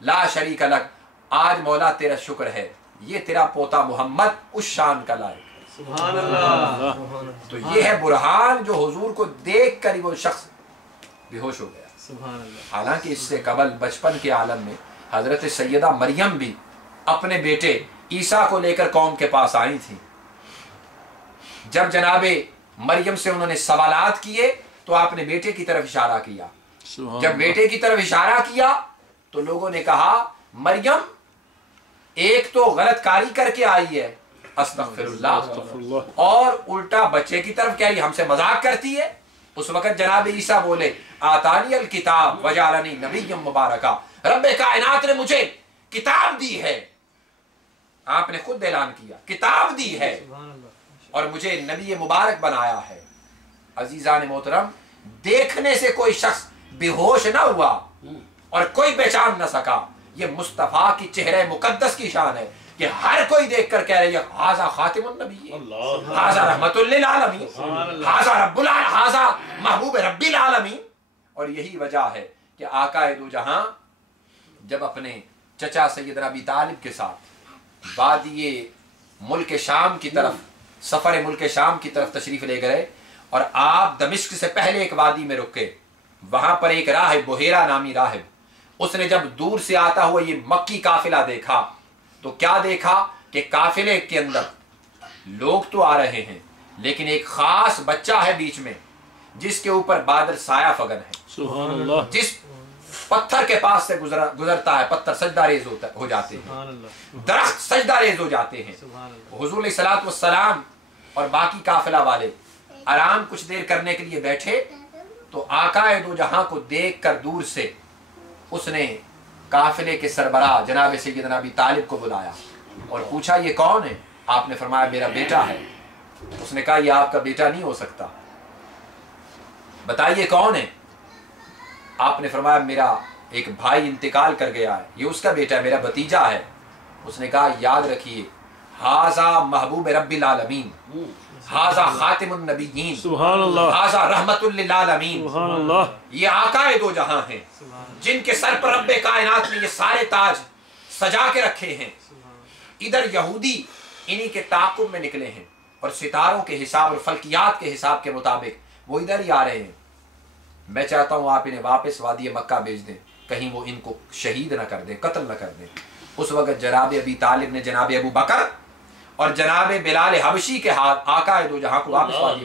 ला शरीक लक, आज मौला तेरा शुक्र है, ये तेरा पोता मोहम्मद उस शान का लायक है। सुभान अल्लाह। तो ये है बुरहान जो हुजूर को देख कर ही वो शख्स बेहोश हो गया। सुभान अल्लाह। हालांकि इससे कबल बचपन के आलम में हजरत सैयदा मरियम भी अपने बेटे ईसा को लेकर कौम के पास आई थी। जब जनाबे मरियम से उन्होंने सवालात किए तो आपने बेटे की तरफ इशारा किया। जब बेटे की तरफ इशारा किया तो लोगों ने कहा मरियम एक तो गलत कारी करके आई है, अस्तगफिरुल्लाह, और उल्टा बच्चे की तरफ क्या हमसे मजाक करती है। उस वक्त जनाब ईसा बोले आतानी अल किताब वजालनी नबिय्यम मुबारका, रब्बे कायनात ने मुझे किताब दी है। आपने खुद ऐलान किया किताब दी है और मुझे नबी मुबारक बनाया है। अजीजान मोहतरम, देखने से कोई शख्स बेहोश ना हुआ और कोई पहचान न सका, ये मुस्तफा की चेहरे मुकद्दस की शान है कि हर कोई देखकर कह रही है हाजा खातिमुन नबी, हाजा रहमतुल लिल आलमीन, हाजा रब्बुल हाजा महबूब रब्बिल आलमीन। और यही वजह है कि आका दो जहां जब अपने चचा सैयदना अबी तालिब के साथ वादिये मुल्क शाम की तरफ सफर मुल्क शाम की तरफ तशरीफ ले गए और आप दमिश्क से पहले एक वादी में रुके, वहां पर एक राहिब बुहेरा नामी राहिब, उसने जब दूर से आता हुआ ये मक्की काफिला देखा तो क्या देखा कि काफिले के अंदर लोग तो आ रहे हैं लेकिन एक खास बच्चा है बीच में जिसके ऊपर बादल साया फगन है। सुभान अल्लाह। जिस पत्थर के पास से गुजरता है पत्थर सजदा रेज हो जाते हैं, दरख्त सजदा रेज हो जाते हैं। हुजूर सल्लल्लाहु अलैहि वसल्लम और बाकी काफिला वाले आराम कुछ देर करने के लिए बैठे तो आका दो जहां को देख कर दूर से उसने काफिले के सरबराह जनाब सैयदना अबी तालिब को बुलाया और पूछा ये कौन है। आपने फरमाया मेरा बेटा है। उसने कहा ये आपका बेटा नहीं हो सकता, बताइए कौन है। आपने फरमाया मेरा एक भाई इंतकाल कर गया है, ये उसका बेटा है, मेरा भतीजा है। उसने कहा याद रखिए हाजा महबूब रब्बिल आलमीन, हाजा खातिमुन नबिय्यीन, सुभान अल्लाह, हाजा रहमतुल लिल आलमीन, सुभान अल्लाह। ये आका दो जहां हैं जिनके सर पर रब्बे कायनात ने ये सारे ताज सजा के रखे हैं। इधर यहूदी इन्हीं के ताक़ुब में निकले हैं और सितारों के हिसाब और फल्कियात के हिसाब के मुताबिक वो इधर ही आ रहे हैं। मैं चाहता हूं आप इन्हें वापस वादी मक्का भेज दें, कहीं वो इनको शहीद न कर दें, कत्ल न कर दें। उस वक्त जनाब अबी तालिब ने जनाब अबू बकर और जनाब बिलाल हबशी के हाथ आका दो जहां को वापस वादी।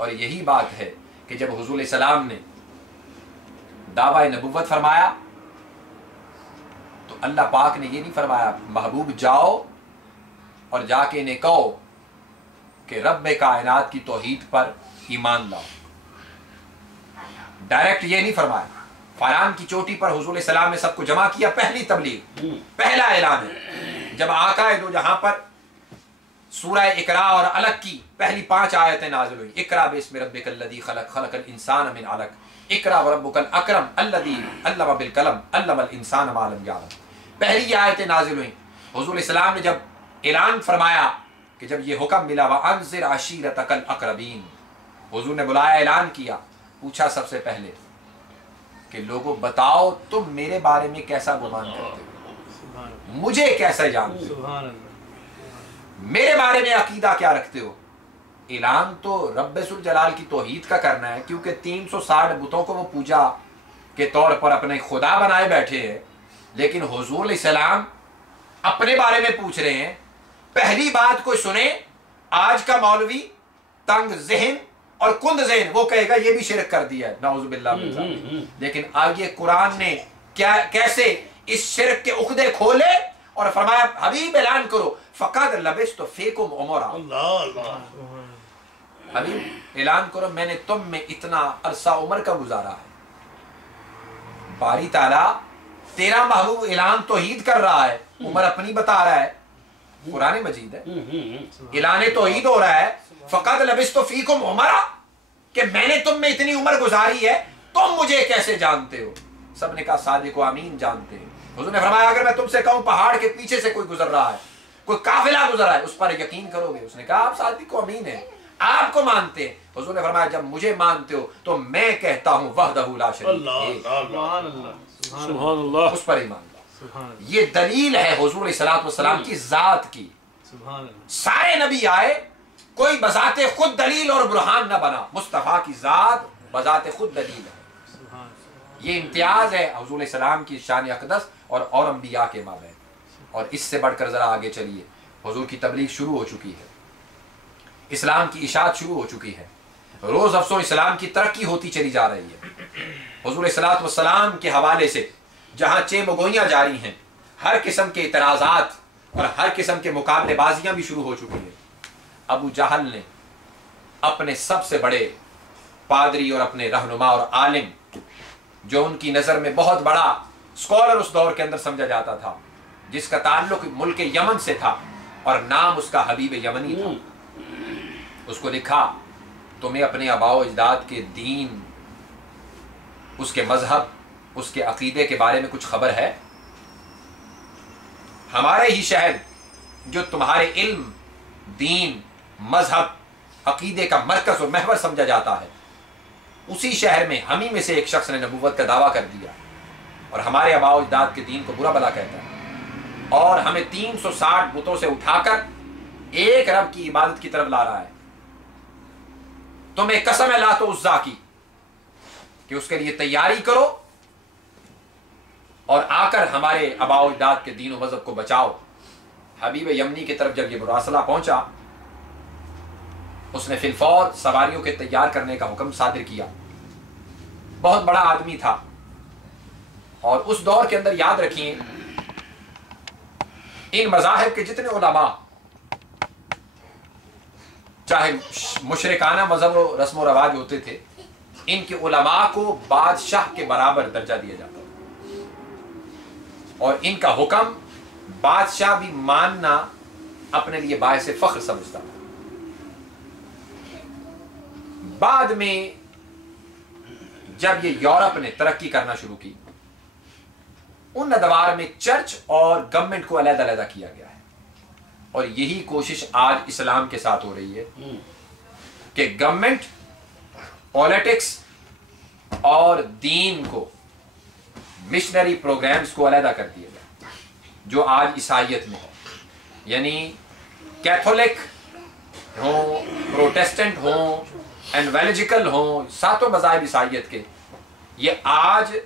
और यही बात है कि जब हुजूर सलाम ने दावा नबुव्वत फरमाया तो अल्लाह पाक ने ये नहीं फरमाया महबूब जाओ और जाके इन्हें कहो कि रब्बे कायनात की तौहीद पर ईमान लाओ। डायरेक्ट ये नहीं फरमाया। फरान की चोटी पर हुजूर सलाम ने सबको जमा किया, पहली तबलीग, पहला ऐलान है। जब आका दो जहां पर सूरह इकरा और अलग की पहली 5 आयतें नाज़िल हुई, इकरा बिस्मि रब्बिकल लज़ी खलक़ खलक़ल इंसान मिन अलक़, इकरा व रब्बुकल अकरम अल्लज़ी अल्लम बिल कलम अल्लमल इंसान मा लम यअलम, पहली आयतें नाज़िल हुई। हुजूर इस्लाम ने जब ऐलान फरमाया कि जब ये हुक्म मिला व अंज़िर अशीरतकल अक़रबीन, हुजूर ने बुलाया, ऐलान किया, पूछा सबसे पहले कि लोगों बताओ तुम मेरे बारे में कैसा गुमान करते हो, मुझे कैसे जानते हो, मेरे बारे में अकीदा क्या रखते हो। ऐलान तो रब्बुल जलाल की तौहीद का करना है क्योंकि 360 बुतों को वो पूजा के तौर पर अपने खुदा बनाए बैठे हैं। लेकिन हुजूर सलाम अपने बारे में पूछ रहे हैं। पहली बात कोई सुने आज का मौलवी तंग ज़हन और कुंद ज़हन, वो कहेगा ये भी शिरक कर दिया है, नाउज़ुबिल्लाह। लेकिन आगे कुरान ने क्या कैसे इस शिरक के उखदे खोले और फरमाया हबीब ऐलान करो फ़क़द लबिस्तु फ़ीकुम उमरा, हबीब ऐलान करो मैंने तुम में इतना अरसा उम्र का गुजारा है। बारी ताला तेरा महबूब ऐलान तौहीद कर रहा है, उम्र अपनी बता रहा है, कुरान मजीद है, ऐलान तौहीद हो रहा है। फ़क़द लबिस्तु फ़ीकुम उमरा कि मैंने तुम में इतनी उम्र गुजारी है, तुम मुझे कैसे जानते हो। सबने कहा सादिक व अमीन जानते हैं। हुज़ूर ने फरमाया अगर मैं तुमसे कहूं पहाड़ के पीछे से कोई गुजर रहा है, कोई काफिला गुजर रहा है, उस पर यकीन करोगे। उसने कहा आप सादिक व अमीन है। آپ کو مانتے ہیں. حضور نے فرمایا جب مجھے مانتے ہو تو میں کہتا ہوں وحدہ لا شریک لہ، اس پر ایمان لاؤ. یہ دلیل ہے حضور علیہ الصلوۃ والسلام کی ذات کی. سارے نبی آئے، کوئی بذات خود دلیل اور برہان نہ بنا، مصطفیٰ کی ذات بذات خود دلیل ہے. یہ امتیاز ہے حضور علیہ السلام کی شان اقدس اور انبیاء کے مابین. اور اس سے بڑھ کر ذرا آگے چلیے. حضور کی تبلیغ شروع ہو چکی ہے، اسلام کی اشاعت شروع ہو چکی ہے، روز افسوں اسلام کی ترقی ہوتی چلی جا رہی ہے. حضور علیہ الصلوۃ والسلام کے حوالے سے جہاں چیمگوئیاں جاری ہیں، ہر قسم کے اعتراضات اور ہر قسم کے مقابلے بازیاں بھی شروع ہو چکی ہیں. ابو جہل نے اپنے سب سے بڑے پادری اور اپنے رہنما اور عالم، جو ان کی نظر میں بہت بڑا اسکالر اس دور کے اندر سمجھا جاتا تھا، جس کا تعلق ملک یمن سے تھا اور نام اس کا حبیب یمنی تھا، اس کو لکھا تمہیں اپنے آباء و اجداد کے دین، اس کے مذہب، اس کے عقیدے کے بارے میں کچھ خبر ہے؟ ہمارے ہی شہر جو تمہارے علم، دین، مذہب، عقیدے کا مرکز اور محور سمجھا جاتا ہے، اسی شہر میں ہم ہی میں سے ایک شخص نے نبوت کا دعویٰ کر دیا اور ہمارے آباء و اجداد کے دین کو برا بھلا کہتا ہے اور ہمیں 360 بتوں سے اٹھا کر ایک رب کی عبادت کی طرف لا رہا ہے. تمہیں قسم ہے لات و عزا کی کہ اس کے لیے تیاری کرو اور آ کر ہمارے آباء و اجداد کے دین و مذہب کو بچاؤ. حبیب یمنی کی طرف جب یہ مراسلہ پہنچا، اس نے فی الفور سواریوں کے تیار کرنے کا حکم صادر کیا. بہت بڑا آدمی تھا اور اس دور کے اندر یاد رکھیے ان مذاہب کے جتنے علماء، چاہے مشرکانہ مذہب و رسم و رواج ہوتے تھے، ان کے علماء کو بادشاہ کے برابر درجہ دیا جاتا تھا اور ان کا حکم بادشاہ بھی ماننا اپنے لیے باعث فخر سمجھتا تھا. بعد میں جب یہ یورپ نے ترقی کرنا شروع کی، ان ادوار میں چرچ اور گورنمنٹ کو علیحدہ علیحدہ کیا گیا ہے اور یہی کوشش آج اسلام کے ساتھ ہو رہی ہے کہ گورنمنٹ، پالیٹکس اور دین کو، مشنری پروگرامز کو علیحدہ کر دیا گیا، جو آج عیسائیت میں ہے. یعنی کیتھولک ہوں، پروٹیسٹنٹ ہوں، اینویلجیکل ہوں، ساتوں مذاہب عیسائیت کے، یہ آج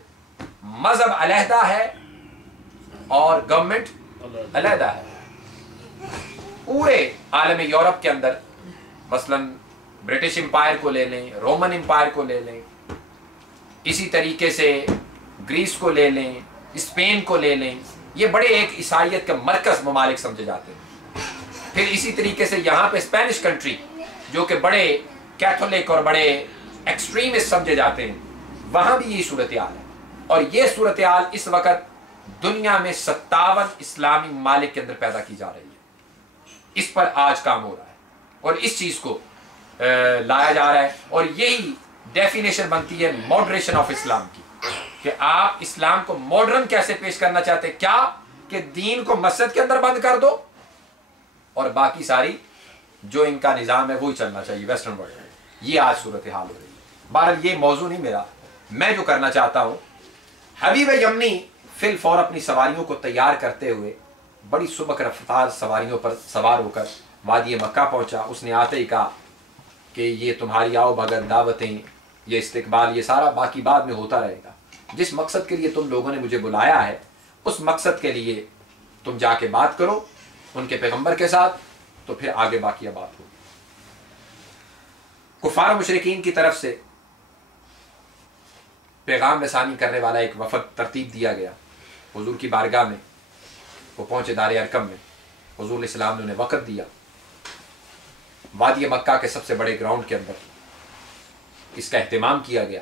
مذہب علیحدہ ہے اور گورنمنٹ علیحدہ ہے. پورے عالم یورپ کے اندر مثلا برٹش امپائر کو لے لیں، رومن امپائر کو لے لیں، اسی طریقے سے گریس کو لے لیں، اسپین کو لے لیں، یہ بڑے ایک عیسائیت کا مرکز ممالک سمجھے جاتے ہیں. پھر اسی طریقے سے یہاں پہ اسپینش کنٹری جو کہ بڑے کیتھولک اور بڑے ایکسٹریمسٹ سمجھے جاتے ہیں، وہاں بھی یہی صورتحال ہے. اور یہ صورتحال اس وقت دنیا میں 57 اسلامی ممالک کے اندر پیدا کی جا رہی ہے. اس پر آج کام ہو رہا ہے اور اس چیز کو لایا جا رہا ہے اور یہی ڈیفینیشن بنتی ہے ماڈریشن آف اسلام کی کہ آپ اسلام کو ماڈرن کیسے پیش کرنا چاہتے ہیں. کیا کہ دین کو مسجد کے اندر بند کر دو اور باقی ساری جو ان کا نظام ہے وہی چلنا چاہیے ویسٹرن ورلڈ میں. یہ آج صورتحال ہو رہی ہے. بہرحال یہ موضوع نہیں میرا، میں جو کرنا چاہتا ہوں، حبیب یمنی فی الفور اپنی سواریوں کو تیار کرتے ہوئے بڑی سبک رفتار سواریوں پر سوار ہو کر وادی مکہ پہنچا. اس نے آتے ہی کہا کہ یہ تمہاری آؤ بھگت، دعوتیں، یہ استقبال، یہ سارا باقی بعد میں ہوتا رہے گا. جس مقصد کے لیے تم لوگوں نے مجھے بلایا ہے اس مقصد کے لیے تم جا کے بات کرو ان کے پیغمبر کے ساتھ، تو پھر آگے باقی بات ہوگی. کفار مشرکین کی طرف سے پیغام رسانی کرنے والا ایک وفد ترتیب دیا گیا حضور کی بارگاہ میں. وہ پہنچے دار ارقم میں. حضور علیہ السلام نے انہیں وقت دیا. وادی مکہ کے سب سے بڑے گراؤنڈ کے اندر اس کا اہتمام کیا گیا،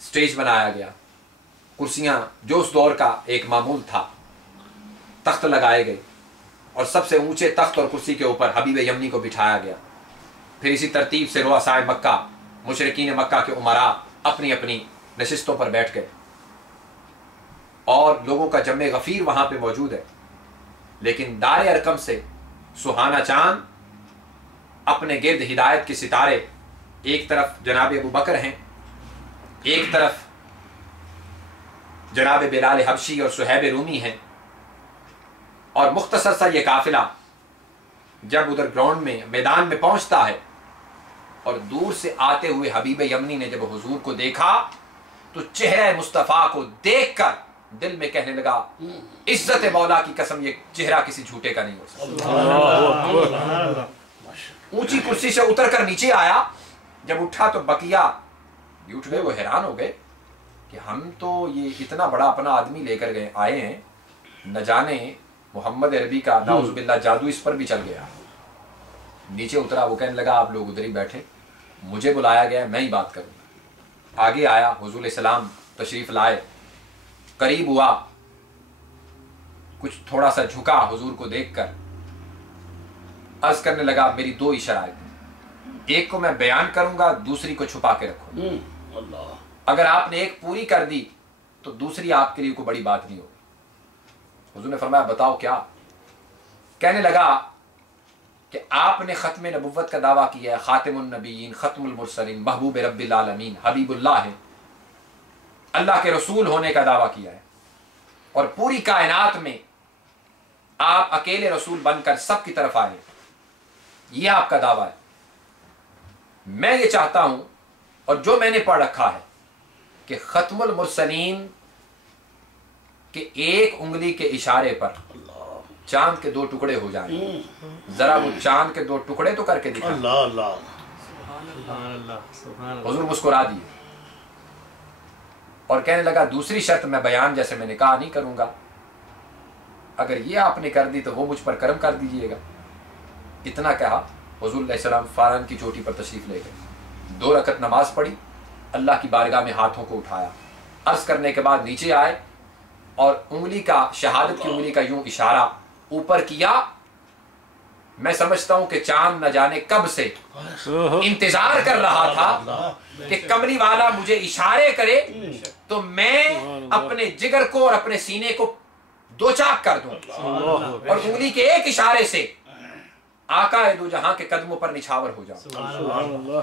سٹیج بنایا گیا، کرسیاں جو اس دور کا ایک معمول تھا، تخت لگائے گئے اور سب سے اونچے تخت اور کرسی کے اوپر حبیب یمنی کو بٹھایا گیا. پھر اسی ترتیب سے رؤسائے مکہ، مشرکین مکہ کے امراء اپنی اپنی نشستوں پر بیٹھ گئے اور لوگوں کا جمع غفیر وہاں پہ موجود ہے. لیکن دار ارقم سے سہانا چاند अपने गिर्द हिदायत के सितारे, एक तरफ जनाब अबू बकर हैं, एक तरफ जनाब बिलाल हबशी और सुहैब रूमी हैं। और मुख्तसर सा ये काफिला जब उधर ग्राउंड में मैदान में पहुंचता है और दूर से आते हुए हबीब यमनी ने जब हुजूर को देखा तो चेहरे मुस्तफ़ा को देखकर दिल में कहने लगा, इज्जत मौला की कसम ये चेहरा किसी झूठे का नहीं हो सकता। ऊंची कुर्सी से उतर कर नीचे आया, जब उठा तो बकिया भी उठ गए। वो हैरान हो गए कि हम तो ये इतना बड़ा अपना आदमी लेकर गए आए हैं, न जाने मोहम्मद अरबी का नाउज़ुबिल्लाह जादू इस पर भी चल गया। नीचे उतरा, वो कहने लगा आप लोग उधर ही बैठे, मुझे बुलाया गया, मैं ही बात करूंगा। आगे आया, हुजूर सलाम तशरीफ लाए, करीब हुआ, कुछ थोड़ा सा झुका हुजूर को देखकर, अर्ज करने लगा मेरी दो ही शराइत, एक को मैं बयान करूंगा, दूसरी को छुपा के रखूंगा। अगर आपने एक पूरी कर दी तो दूसरी आपके लिए कोई बड़ी बात नहीं होगी। हुजूर ने फरमाया बताओ क्या? कहने लगा कि आपने खत्म नबुव्वत का दावा किया है, खातिमुन नबीयीन, खत्मुल मुरसलीन, महबूब रब्बिल आलमीन, हबीबुल्लाह है, अल्लाह के रसूल होने का दावा किया है, और पूरी कायनात में आप अकेले रसूल बनकर सबकी तरफ आए, यह आपका दावा है। मैं ये चाहता हूं और जो मैंने पढ़ रखा है कि खत्मुल मुरसलीन के एक उंगली के इशारे पर चांद के दो टुकड़े हो जाएं। जरा वो चांद के दो टुकड़े तो करके दिखा। हुजूर मुस्कुरा दिए और कहने लगा दूसरी शर्त मैं बयान जैसे मैंने कहा नहीं करूंगा, अगर ये आपने कर दी तो वो मुझ पर करम कर दीजिएगा। इतना कहा, हुजूर सलाम फारन की चोटी पर तशरीफ ले गए, 2 रकत नमाज पढ़ी, अल्लाह की बारगाह में हाथों को उठाया, अर्ज करने के बाद नीचे आए और उंगली का, शहादत की उंगली का यूं इशारा ऊपर किया। मैं समझता हूं कि चांद न जाने कब से इंतजार कर रहा था कि कमली वाला मुझे इशारे करे तो मैं अपने जिगर को और अपने सीने को दो चाक कर दूं और उंगली के एक इशारे से आका दो जहां के कदमों पर निछावर हो जाऊं।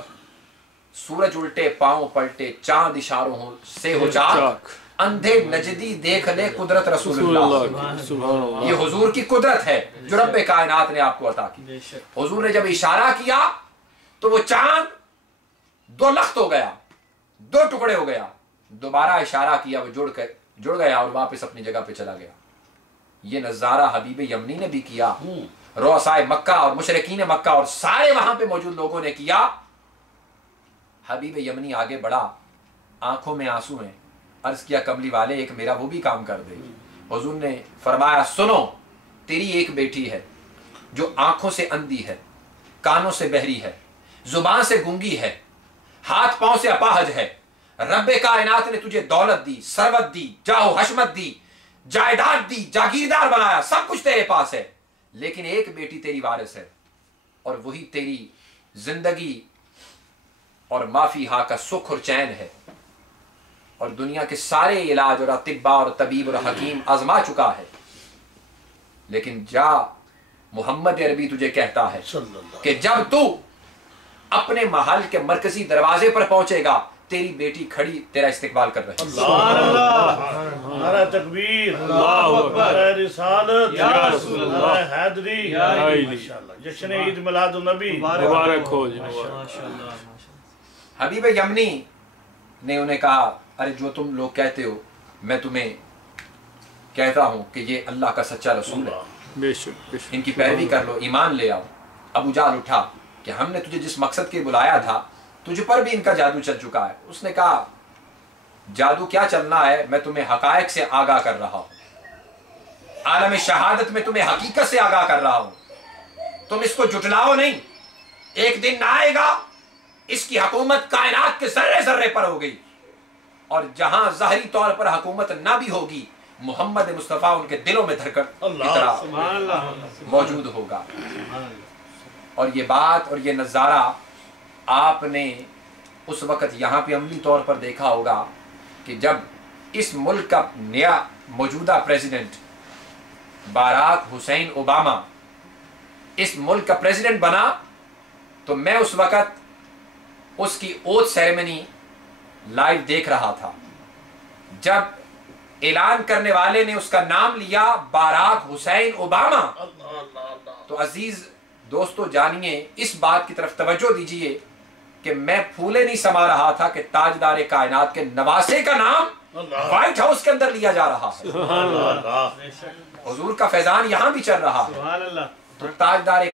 सूरज उल्टे पांव पलटे, चांद इशारों से हो चाक, अंधे नजदी देख ले कुदरत रसूलुल्लाह। ये हुजूर की कुदरत है जो रब्बे कायनात ने आपको अता की। हुजूर ने जब इशारा किया तो वो चांद 2 लख्त हो गया, 2 टुकड़े हो गया। दोबारा इशारा किया, वो जुड़ गया और वापस अपनी जगह पे चला गया। ये नजारा हबीब यमनी ने भी किया, रोसाए मक्का और मुशरिकीन मक्का और सारे वहां पे मौजूद लोगों ने किया। हबीब यमनी आगे बढ़ा, आंखों में आंसू हैं, अर्ज किया कमली वाले एक मेरा वो भी काम कर दे। हुजूर ने फरमाया सुनो, तेरी एक बेटी है जो आंखों से अंधी है, कानों से बहरी है, जुबान से गूंगी है, हाथ पांव से अपाहज है। रब्बे कायनात ने तुझे दौलत दी, सरवत दी, जाहो हशमत दी, जायदाद दी, जागीरदार बनाया, सब कुछ तेरे पास है, लेकिन एक बेटी तेरी वारिस है और वही तेरी जिंदगी और माफी हा का सुख और चैन है। और दुनिया के सारे इलाज और अतिब्बा और तबीब और हकीम आजमा चुका है, लेकिन जा मोहम्मद अरबी तुझे कहता है कि जब तू अपने महल के मरकजी दरवाजे पर पहुंचेगा तेरी बेटी खड़ी तेरा इस्तकबाल कर रही है। नारा तकबीर, अल्लाहु अकबर, रिसालत, या रसूल अल्लाह, हैदरी, माशाअल्लाह, जश्न ईद मिलाद नबी मुबारक हो। हबीब यमनी ने उन्हें कहा अरे जो तुम लोग कहते हो मैं तुम्हें कहता हूं कि ये अल्लाह का सच्चा रसूल है, इनकी पैरवी कर लो, ईमान ले आओ। अबू जाल उठा कि हमने तुझे जिस मकसद के बुलाया था तुझ पर भी इनका जादू चल चुका है। उसने कहा जादू क्या चलना है, मैं तुम्हें हकायक से आगाह कर रहा हूं, आलम शहादत में तुम्हें हकीकत से आगाह कर रहा हूं, तुम इसको जुटलाओ नहीं। एक दिन ना आएगा इसकी हुकूमत कायनात के जर्रे जर्रे पर हो गई और जहां ज़ाहिरी तौर पर हुकूमत ना भी होगी मोहम्मद मुस्तफ़ा उनके दिलों में धड़कन की तरह मौजूद होगा। और ये बात और ये नज़ारा आपने उस वक़्त यहाँ पे अमली तौर पर देखा होगा कि जब इस मुल्क का नया मौजूदा प्रेसिडेंट बाराक हुसैन ओबामा इस मुल्क का प्रेसिडेंट बना تو میں اس وقت اس کی اوتھ سیریمنی لائیو دیکھ رہا تھا. جب اعلان کرنے والے نے اس کا نام لیا باراک حسین اوباما، تو عزیز دوستو جانیے، اس بات کی طرف توجہ دیجئے کہ میں پھولے نہیں سما رہا تھا کہ تاجدار کائنات کے نواسے کا نام وائٹ ہاؤس کے اندر لیا جا رہا ہے. حضور کا فیضان یہاں بھی چل رہا ہے. تو تاجدار